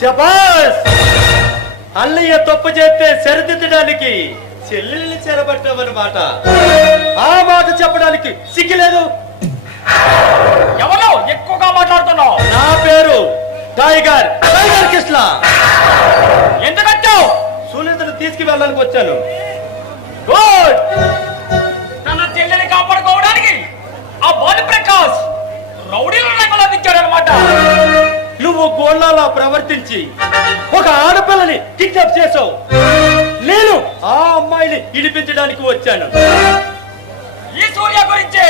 శబాష్! అన్నయ్య తప్పు చేస్తే సరిదిద్దడానికి చెల్లెల్ని చెరబట్టామన్నమాట. ఆ మాట చెప్పడానికి సిగ్గులేదు. ఎవరు ఎక్కువగా మాట్లాడుతున్నావు? నా పేరు టైగర్ కృష్ణ. ఎందుకొచ్చావు? సునీతను తీసుకువెళ్ళడానికి వచ్చాను. గుడ్. తన చెల్లెని కాపాడుకోవడానికి ఆ భాను ప్రకాష్ రౌడీలను రంగంలోకి నువ్వు గోళ్ళలా ప్రవర్తించి ఒక ఆడపిల్లని కిడ్నాప్ చేసావు. నేను ఆ అమ్మాయిని ఇడిపించడానికి వచ్చాను. ఈ సూర్య గురించి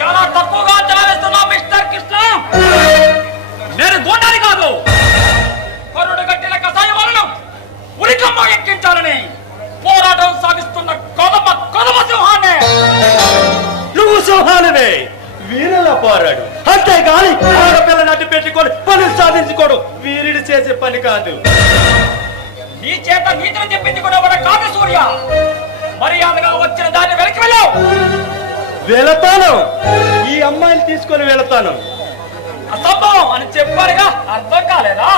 చాలా తక్కువగా అంచనా వేస్తున్నా మిస్టర్ కృష్ణ. నేను గోండాని కాదు, కరుడు గట్టిన కసాయి వాళ్ళను ఉరికమ్మ ఎక్కించాలని పోరాటం సాగిస్తున్న కొదమ సింహాన్ని. నువ్వు సింహానివే, వీరులా పోరాడు. అంతేగాని ఆడపిల్లని అడ్డు పెట్టుకొని పనులు సాధించుకోవడం వీరుడు చేసే పని కాదు. నీ చేత నీతిని చెప్పించుకునేవాడు కాదు సూర్య. మర్యాదగా వచ్చిన దాన్ని వెనక్కి వెళ్ళావు. వెళతాను, ఈ అమ్మాయిని తీసుకొని వెళతాను. అసంభవం అని చెప్పారుగా, అర్థం కాలేదా?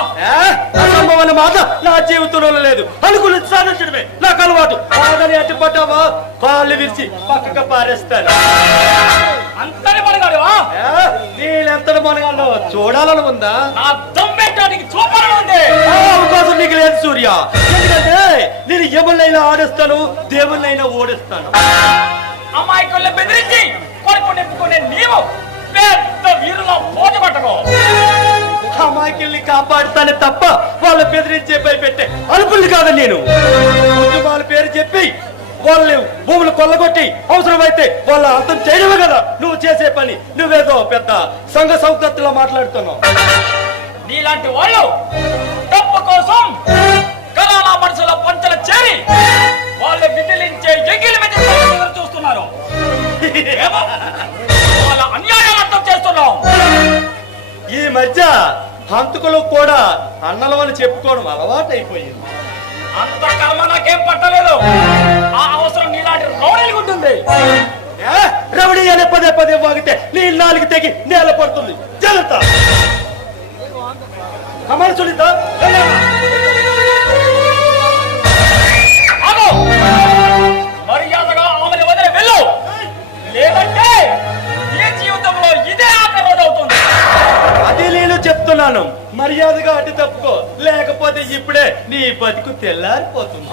అసంభవం అనే మాట నా జీవితంలో లేదు. అనుకుని సాధించడమే నాకు అలవాటు. కాదని అడ్డుపడ్డావా కాళ్ళు విరిచి పక్కగా పారేస్తాను. అంతని మనగాడువా? నేనెంతటి మనగాడో చూడాలని ఉందా? నా దమ్మెట్టడానికి చూపాలని ఉంది. అవకాశం నీకు లేదు సూర్య. ఎందుకంటే నేను ఎవరినైనా ఆడేస్తాను, దేవుళ్ళైనా ఓడిస్తాను. అమ్మాయికుల్ని బెదిరించి కొడుకు నింపుకునే నీవు పెద్ద వీరులో పోటీ పట్టకు. అమ్మాయికిల్ని కాపాడుతానే తప్ప వాళ్ళ బెదిరించే భయపెట్టే అలుపుల్ని కాదు నేను. కుటుంబాల పేరు చెప్పి వాళ్ళు భూములు కొల్లగొట్టి అవసరమైతే వాళ్ళ అంతం చేయడమే కదా నువ్వు చేసే పని. నువ్వేదో పెద్ద సంఘ సౌకర్యంలో మాట్లాడుతున్నావు. నీలాంటి వాళ్ళు తప్పు కోసం కళాల మనసుల పంచల చేరి వాళ్ళు విదిలించే ఎగిలి మీద చూస్తున్నారు. వాళ్ళ అన్యాయాలు అర్థం చేస్తున్నాం. ఈ మధ్య హంతకులు కూడా అన్నలవని చెప్పుకోవడం అలవాటైపోయింది. అంత కర్మ నాకేం పట్టలేదు. ఆ అవసరం నీలాంటి రౌడీలకు ఉంటుంది. రౌడీ అనే పదే పదే వాగితే నీ నాలుగు తెగి నేల పడుతుంది. జాగ్రత్త. అమలు సునీత, మర్యాదగా ఆమెను వదిలి వెళ్ళు. లేదంటే ఈ జీవితంలో ఇదే ఆఖరి రోజు అవుతుంది. అది నేను చెప్తున్నాను. మర్యాదగా అడ్డు తప్పుకో, లేకపోతే ఇప్పుడే నీ బతుకు తెల్లారిపోతుంది.